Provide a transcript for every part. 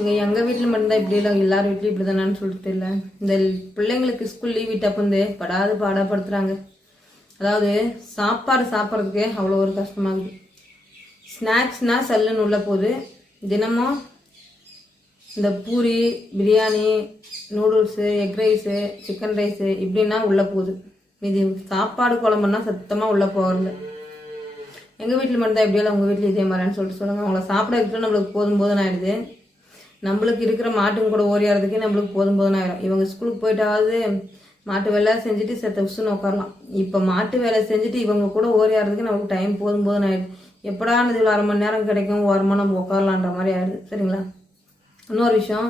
இங்கே எங்கள் வீட்டில் மட்டும்தான் இப்படி இல்லை, எல்லார் வீட்லையும் இப்படி தானான்னு சொல்லிட்டு தெரியல. இந்த பிள்ளைங்களுக்கு ஸ்கூல் லீவ் விட்டப்போ வந்து பாடப்படுத்துகிறாங்க. அதாவது சாப்பாடு சாப்பிட்றதுக்கே அவ்வளோ ஒரு கஷ்டமாகுது. ஸ்நாக்ஸ்னால் சல்லுன்னு உள்ள போகுது. தினமும் இந்த puri, biryani, noodles, egg rice, chicken rice இப்படின்னா உள்ளே போகுது. இது சாப்பாடு குழம்புன்னா சத்தமாக உள்ளே போகிறது. எங்கள் வீட்டில் மட்டும்தான் எப்படியெல்லாம் உங்கள் வீட்டில் இதே மாதிரின்னு சொல்லிட்டு சொல்லுங்கள். அவங்கள சாப்பிட வைக்கிட்டு நம்மளுக்கு போதும் ஆகிடுது. நம்மளுக்கு இருக்கிற மாட்டுங்க கூட ஓரியாகிறதுக்கே நம்மளுக்கு போதும் ஆகிடும். இவங்க ஸ்கூலுக்கு போயிட்டாவது மாட்டு வேலை செஞ்சுட்டு செத்த உசுன்னு உட்காரலாம். இப்போ மாட்டு வேலை செஞ்சுட்டு இவங்க கூட ஓரியாகிறதுக்கு நமக்கு டைம் போதும் ஆகிடுது. எப்படானது இவ்வளோ 1/2 மணி நேரம் கிடைக்கும், ஓரமாக நம்ம உட்காரலான்ற மாதிரி ஆகிடுது. சரிங்களா? இன்னொரு விஷயம்,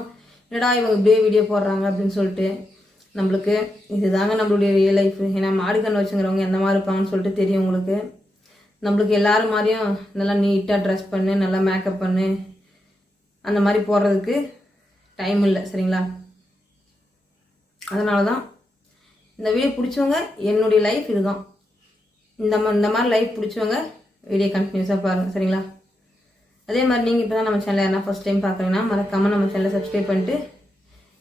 என்னடா இவங்க இப்படியே வீடியோ போடுறாங்க அப்படின்னு சொல்லிட்டு நம்மளுக்கு இதுதாங்க நம்மளுடைய ரியல் லைஃப். ஏன்னா மாடு கண்ணு வச்சுங்கிறவங்க எந்த மாதிரி இருப்பாங்கன்னு சொல்லிட்டு தெரியும் உங்களுக்கு. நம்மளுக்கு எல்லாரும் மாதிரியும் நல்லா நீட்டாக ட்ரெஸ் பண்ணு, நல்லா மேக்கப் பண்ணு, அந்த மாதிரி போடுறதுக்கு டைம் இல்லை. சரிங்களா? அதனால தான் இந்த வீடியோ பிடிச்சவங்க, என்னுடைய லைஃப் இதுதான், இந்த மாதிரி லைஃப் பிடிச்சவங்க வீடியோ கண்டினியூஸாக பாருங்கள். சரிங்களா? அதே மாதிரி நீங்கள் இப்போ தான் நம்ம சேனலை யாரா ஃபஸ்ட் டைம் பார்க்குறீங்கன்னா மறக்காமல் நம்ம சேனலை சப்ஸ்கிரைப் பண்ணிட்டு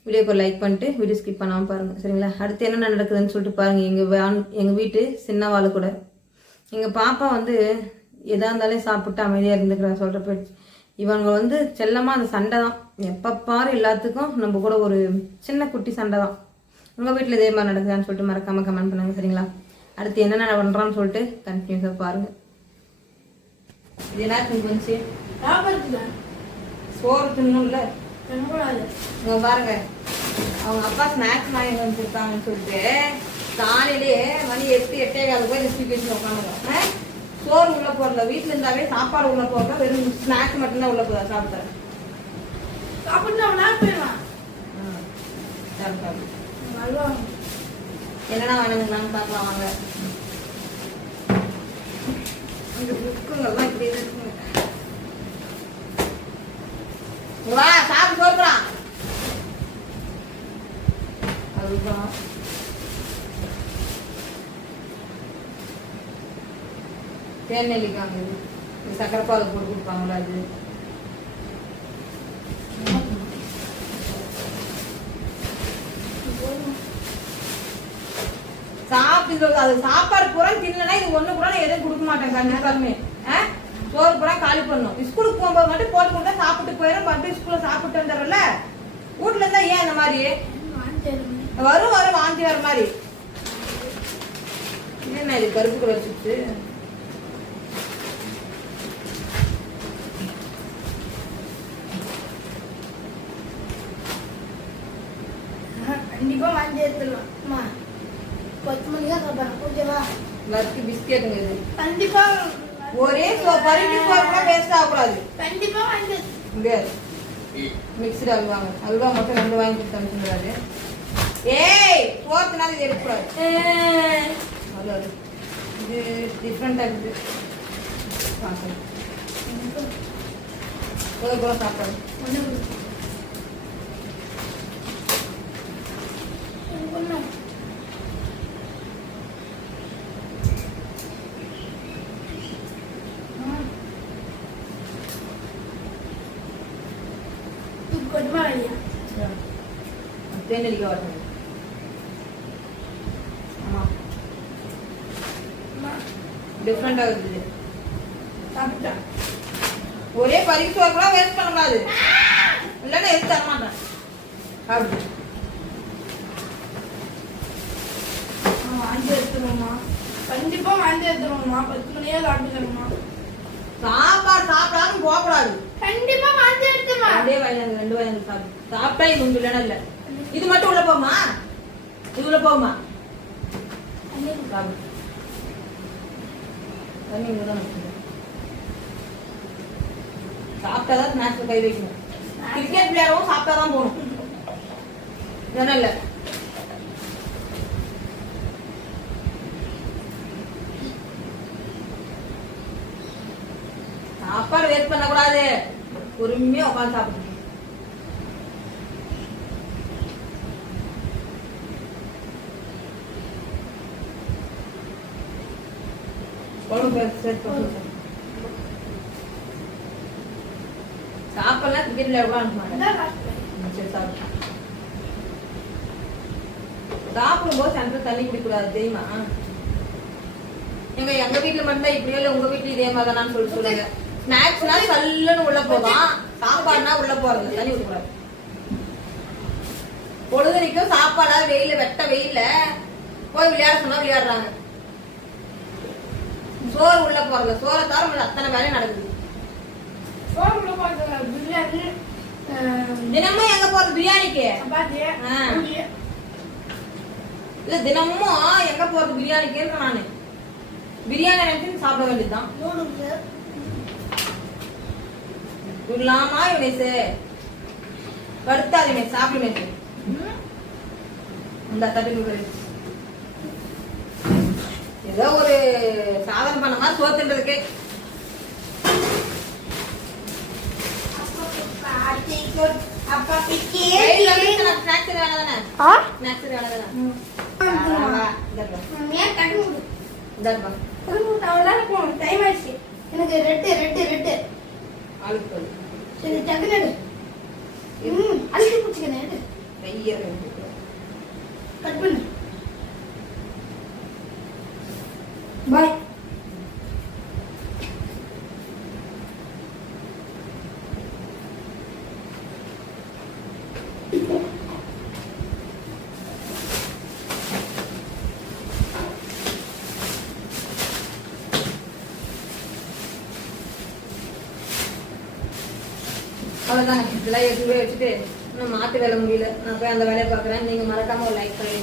வீடியோக்கு லைக் பண்ணிட்டு வீடியோ ஸ்கிப் பண்ணாமல் பாருங்கள். சரிங்களா? அடுத்து என்ன நடக்குதுன்னு சொல்லிட்டு பாருங்கள். எங்கள் வீட்டு சின்னவாள் கூட எங்கள் பாப்பா வந்து எதாக இருந்தாலும் சாப்பிட்டு அமைதியாக இருந்துக்கிறா சொல்கிற போயிடுச்சு. இவங்க வந்து செல்லமாக அந்த சண்டை தான், எப்போ பாரு எல்லாத்துக்கும் நம்ம கூட ஒரு சின்ன குட்டி சண்டை தான். உங்கள் வீட்டில் இதே மாதிரி நடக்குதான்னு சொல்லிட்டு மறக்காமல் கமெண்ட் பண்ணுங்கள். சரிங்களா? அடுத்து என்னென்ன பண்ணுறான்னு சொல்லிட்டு கண்டினியூஸாக பாருங்கள். இது என்ன வந்துச்சு? சோறு தின்னும் இல்லை இவங்க பாருங்க. அவங்க அப்பா ஸ்நாக்ஸ் வாங்கி வந்துருக்காங்கன்னு சொல்லிட்டு காலையிலேயே மணி 8-8:15 போய் ரெசிபி பேசி உட்காந்துருக்கோம். சோறு உள்ள போறல, வீட்டுல இருந்தாவே சாப்பாடு உள்ள போறல, வெறும் ஸ்நாக்ஸ் மட்டும்தான் உள்ள போதா சாப்பிட்டேன். என்னன்னா வேணுங்களான்னு பார்க்கலாம் வாங்க. இந்த புக்குங்கெல்லாம் இப்படி இருக்குங்க. வா சாப்பிட்டு சோறுறான். அதுதான் தேநெல்லிக்காங்க. இது சக்கரை பால் போட்டு கொடுப்பாங்களா? அது சாப்பிட்டு அது சாப்பாடு பூரா தின்னனா இது ஒண்ணு கூட நான் எதுவும் கொடுக்க மாட்டேன். கண்டிப்பாலுமே சோறு பூரா காலி பண்ணும். ஸ்கூலுக்கு போகும்போது மட்டும் போட்டு கொடுத்தா சாப்பிட்டு போயிடும். மறுபடியும் ஸ்கூல்ல சாப்பிட்டு வந்துடும்ல. வீட்டுல இருந்தா ஏன் அந்த மாதிரி வரும் வாந்தி வர மாதிரி என்ன? இது கருப்பு கலர் சிப்ஸ். கண்டிப்பா வாந்தி எடுத்துடலாம். கொத்தமல்லி தான் சாப்பிடுறேன். ஓகேவா? லஸ்கி பிஸ்கெட்டுங்க இது. கண்டிப்பா ஒரே பருப்பி சோறு கூட வேஸ்ட் ஆகக்கூடாது. கண்டிப்பா வாங்கி இங்க மிக்ஸ்டு அல்வாங்க. அல்வா மட்டும் 2 வாங்கி கொடுத்து அனுப்பிச்சுறாரு. ஏய் போறதுனால இது எடுக்கக்கூடாது. அது இது டிஃப்ரெண்டா இருக்குது. கூட சாப்பிடாது. தேநெல்லிக்காய் வரணும். ஆமா டிஃப்ரெண்டா இருக்குது. சாப்பிட்டா ஒரே பறிக்கு சோறு கூட வேஸ்ட் பண்ணக்கூடாது. இல்லைன்னா எடுத்து தர மாட்டேன். அப்படி வாந்தி எடுத்துருவோம்மா. கண்டிப்பா வாந்தி எடுத்துருவோம்மா. 10 மணியே சாப்பிட்டுக்கணுமா? சாப்பாடு சாப்பிடாம போகக்கூடாது. கண்டிப்பா வாந்தி எடுத்துருமா. 2 வயது சாப்பிட்டா இது உண்டு. இல்லைன்னா இல்லை. இது மட்டும் உள்ள போகுமா? இது உள்ள போகுமா? சாப்பிட்டாதான் ஸ்நாக்ஸ் கை வைக்கணும். கிரிக்கெட் பிளேயரும் சாப்பிட்டாதான் போகணும். இல்ல சாப்பாடு வேஸ்ட் பண்ண கூடாது. பொறுமையா உட்காந்து சாப்பிட்டு சாப்பாடு சாப்பிடலாம் கிரிக்கெட் விளையாட கூட அனுப்ப மாட்டேன். இந்தா காசு. சரி சாப்பிடு. சாப்பிடும்போது சென்டர் தண்ணி குடிக்கூடாது தெரியுமா? எங்க வீட்டுல மட்டும் இப்படியே இல்ல, உங்க வீட்டுல இதே மாதிரி தான் சொல்லிட்டு சொல்லுங்க. ஸ்நாக்ஸ்னா சல்லுன்னு உள்ள போதும், சாப்பாடுனா உள்ள போறது தண்ணி குடிக்கூடாது. பொழுதுனைக்கும் சாப்பாடா வெயில வெட்ட வெயில போய் விளையாட சொன்னா விளையாடுறாங்க. சோறு உள்ள போறது, சோறை தவிர அத்தனை வேலையும் நடக்குது. சோறு உள்ள போடுறது, பிரியாணி, தினமும் எங்க போறது பிரியாணிக்கு? சப்பாத்தி, பூரி. இல்ல தினமும் எங்க போறது பிரியாணிக்கு? நானு பிரியாணி நினைச்சு சாப்பிட வேண்டியதுதான். நூடுல்ஸ். இல்லாமா யுனேசு படுத்தாது சாப்பிடுமே. இந்த தட்டு ஏதோ ஒரு சாதனை பண்ண மாதிரி சோத்துன்றதுக்கு. அப்பா பிக்கி. ஸ்நாக்ஸ் வேணாதானே? ஆ? ஸ்நாக்ஸ் வேணாதானே? ஏன் கட்டு முடு? இதாப்பா அவ்வளோதான் போகணும். டைம் ஆயிடுச்சு. எனக்கு ரெட்டு ஆளுக்கு சரி டக்குனு எடு. அழுத்தி பிடிச்சிக்கிறேன். எடு. நெய்ய கட் பண்ணு. பாய். அவ்வளவுதாங்க. இதெல்லாம் எடுத்து போய் வச்சுட்டு இன்னும் மாட்டு வேலை முடியல. நான் போய் அந்த வேலையை பாக்குறேன். நீங்க மறக்காம ஒரு லைக் பண்ணி